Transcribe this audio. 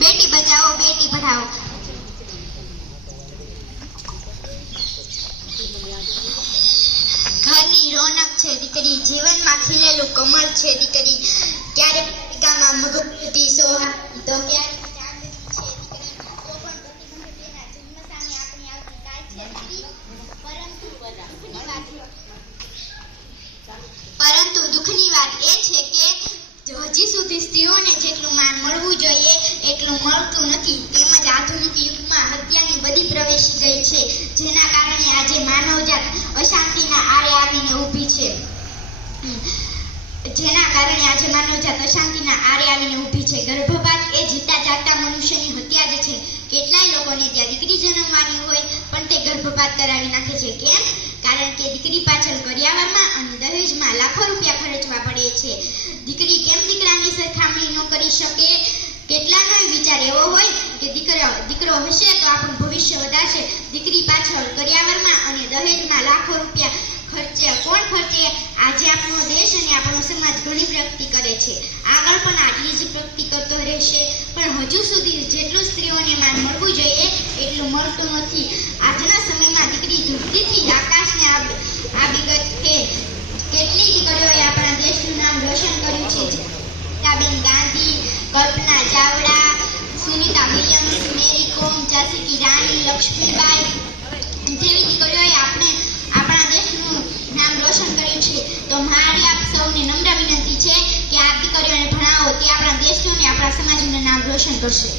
બેટી બચાવો બેટી પઢાઓ. ઘરની રોનક છે દીકરી, જીવનમાં ખીલેલું કમળ છે દીકરી. ક્યારેક ગામમાં મગફળી સોહા તો ક્યારેક પરંતુ દુઃખની વાત એ છે કે હજી સુધી સ્ત્રીઓને જેટલું માન મળવું જોઈએ એટલું મળતું નથી. તેમજ આધુનિક યુગમાં હત્યાની બધી પ્રવેશી ગઈ છે, જેના કારણે આજે માનવજાત અશાંતિના આરે આવીને ઊભી છે. ગર્ભપાત એ જીતા જાગતા મનુષ્યની હત્યા જ છે. કેટલાય લોકોને ત્યાં દીકરી જન્મવાની હોય પણ તે ગર્ભપાત કરાવી નાખે છે. કેમ? કારણ કે દીકરી પાછળ કરિયાવરમાં અને દહેજમાં લાખો રૂપિયા ખર્ચવા પડે છે. દીકરી કેમ દીકરાની સરખામણી ન કરી શકે? કેટલાનો વિચાર એવો હોય કે દીકરો હશે તો આપણું ભવિષ્ય વધારશે. દીકરી પાછળ કરિયાવરમાં અને દહેજમાં લાખો રૂપિયા કોણ ખર્ચે? આજે આપણો દેશ અને આપણો સમાજ ઘણી પ્રગતિ કરે છે, આગળ પણ આટલી જ પ્રગતિ કરતો રહેશે. પણ હજુ સુધી જેટલું સ્ત્રીઓને માન મળવું જોઈએ એટલું મળતું નથી. આજના સમયમાં દીકરી ધરતીથી આકાશને આવી ગઈ કે કેટલી દીકરીઓએ આપણા દેશનું નામ રોશન કર્યું છે. બેન ગાંધી, કલ્પના ચાવડા, સુનિતા વિલિયમ્સ, મેરી કોમ, ઝાંસી કી રાણી લક્ષ્મીબાઈ જેવી દીકરીઓએ આપણા દેશનું નામ રોશન કર્યું છે. તો મારી આપ સૌને નમ્ર વિનંતી છે કે આ દીકરીઓને ભણાવો, તે આપણા દેશનું અને આપણા સમાજનું નામ રોશન કરશે.